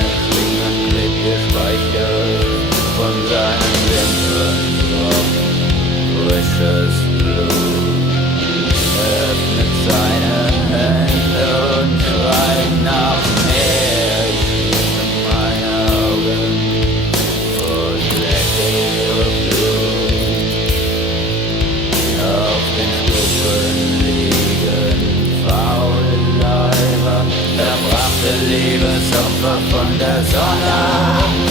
seine Klingen klebt ihr Speichel von seinen Wimpern drauf. Frisches Blut öffnet seine Hände und schreit nach mehr. Ich schließe meine Augen und lecke ihre Blut. Auf den Stufen liegen faule Leiber, verbrachte Liebesopfer von der Sonne.